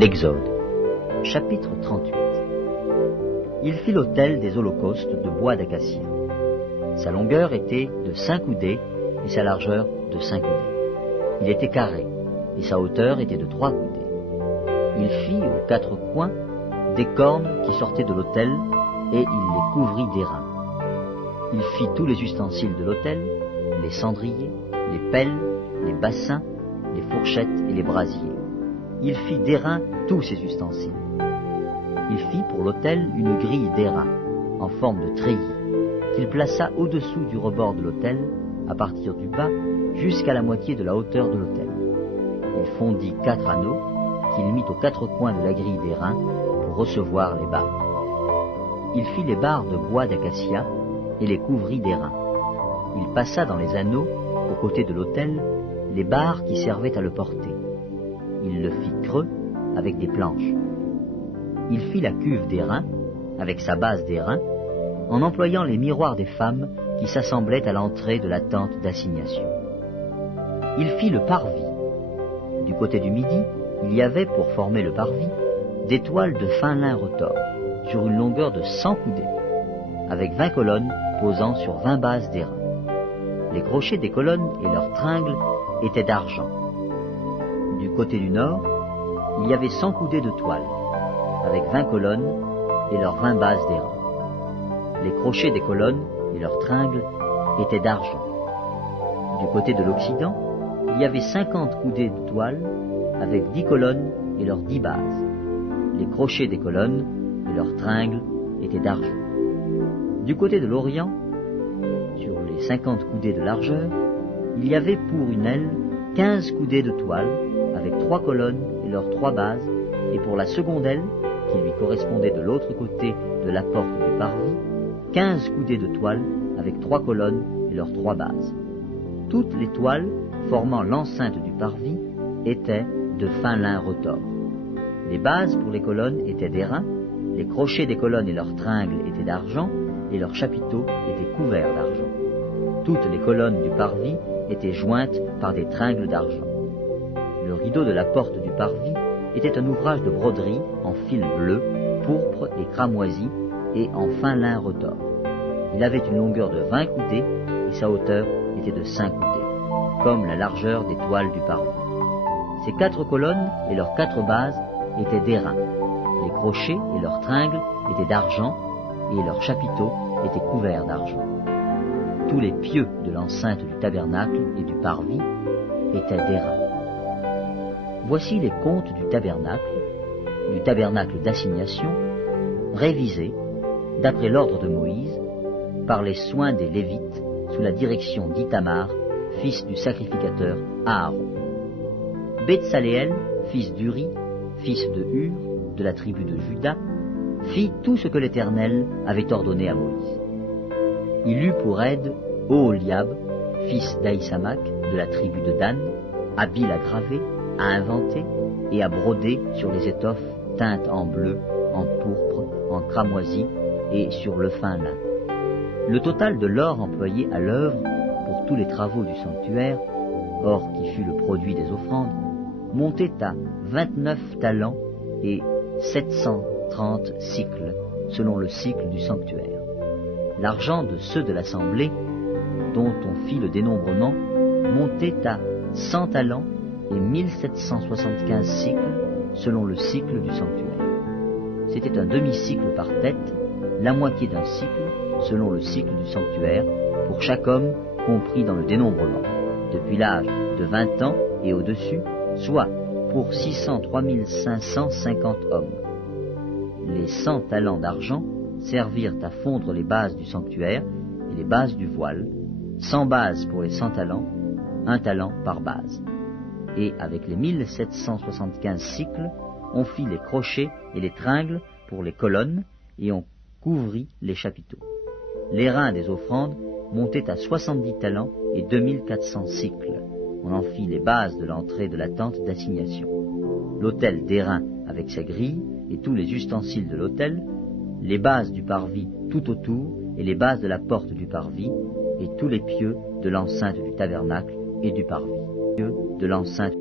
L'Exode, chapitre 38. Il fit l'autel des holocaustes de bois d'acacia. Sa longueur était de 5 coudées et sa largeur de 5 coudées. Il était carré et sa hauteur était de 3 coudées. Il fit aux 4 coins des cornes qui sortaient de l'autel et il les couvrit d'airain. Il fit tous les ustensiles de l'autel, les cendriers, les pelles, les bassins, les fourchettes et les brasiers. Il fit d'airain tous ses ustensiles. Il fit pour l'autel une grille d'airain en forme de treillis qu'il plaça au-dessous du rebord de l'autel, à partir du bas jusqu'à la moitié de la hauteur de l'autel. Il fondit 4 anneaux qu'il mit aux 4 coins de la grille d'airain pour recevoir les barres. Il fit les barres de bois d'acacia et les couvrit d'airain. Il passa dans les anneaux, aux côtés de l'autel, les barres qui servaient à le porter. Il le fit creux avec des planches. Il fit la cuve d'airain, avec sa base d'airain, en employant les miroirs des femmes qui s'assemblaient à l'entrée de la tente d'assignation. Il fit le parvis. Du côté du midi, il y avait, pour former le parvis, des toiles de fin lin retors, sur une longueur de 100 coudées, avec 20 colonnes posant sur 20 bases d'airain. Les crochets des colonnes et leurs tringles étaient d'argent. Du côté du nord, il y avait 100 coudées de toile, avec 20 colonnes et leurs 20 bases d'airain. Les crochets des colonnes et leurs tringles étaient d'argent. Du côté de l'Occident, il y avait 50 coudées de toile, avec 10 colonnes et leurs 10 bases. Les crochets des colonnes et leurs tringles étaient d'argent. Du côté de l'Orient, sur les 50 coudées de largeur, il y avait pour une aile 15 coudées de toile, avec 3 colonnes et leurs 3 bases, et pour la seconde aile, qui lui correspondait de l'autre côté de la porte du parvis, 15 coudées de toile, avec 3 colonnes et leurs 3 bases. Toutes les toiles formant l'enceinte du parvis étaient de fin lin retors. Les bases pour les colonnes étaient d'airain, les crochets des colonnes et leurs tringles étaient d'argent, et leurs chapiteaux étaient couverts d'argent. Toutes les colonnes du parvis étaient jointes par des tringles d'argent. Le rideau de la porte du parvis était un ouvrage de broderie en fil bleu, pourpre et cramoisi et en fin lin retors. Il avait une longueur de 20 coudées et sa hauteur était de 5 coudées, comme la largeur des toiles du parvis. Ces 4 colonnes et leurs 4 bases étaient d'airain. Les crochets et leurs tringles étaient d'argent et leurs chapiteaux étaient couverts d'argent. Tous les pieux de l'enceinte du tabernacle et du parvis étaient d'airain. Voici les comptes du tabernacle d'assignation, révisés, d'après l'ordre de Moïse, par les soins des Lévites, sous la direction d'Ithamar, fils du sacrificateur Aaron. Betsaléel, fils d'Uri, fils de Hur, de la tribu de Juda, fit tout ce que l'Éternel avait ordonné à Moïse. Il eut pour aide Oholiab, fils d'Aïsamach, de la tribu de Dan, habile à graver, à inventer et à broder sur les étoffes teintes en bleu, en pourpre, en cramoisi et sur le fin lin. Le total de l'or employé à l'œuvre pour tous les travaux du sanctuaire, or qui fut le produit des offrandes, montait à 29 talents et 730 cycles, selon le cycle du sanctuaire. L'argent de ceux de l'assemblée, dont on fit le dénombrement, montait à 100 talents et 1775 cycles, selon le cycle du sanctuaire. C'était un demi-cycle par tête, la moitié d'un cycle, selon le cycle du sanctuaire, pour chaque homme compris dans le dénombrement, depuis l'âge de 20 ans et au-dessus, soit pour 603 550 hommes. Les 100 talents d'argent servirent à fondre les bases du sanctuaire et les bases du voile, 100 bases pour les 100 talents, 1 talent par base. Et avec les 1775 cycles, on fit les crochets et les tringles pour les colonnes et on couvrit les chapiteaux. L'airain des offrandes montait à 70 talents et 2400 cycles. On en fit les bases de l'entrée de la tente d'assignation. L'autel d'airain avec sa grille et tous les ustensiles de l'autel, les bases du parvis tout autour et les bases de la porte du parvis et tous les pieux de l'enceinte du tabernacle et du parvis. De l'enceinte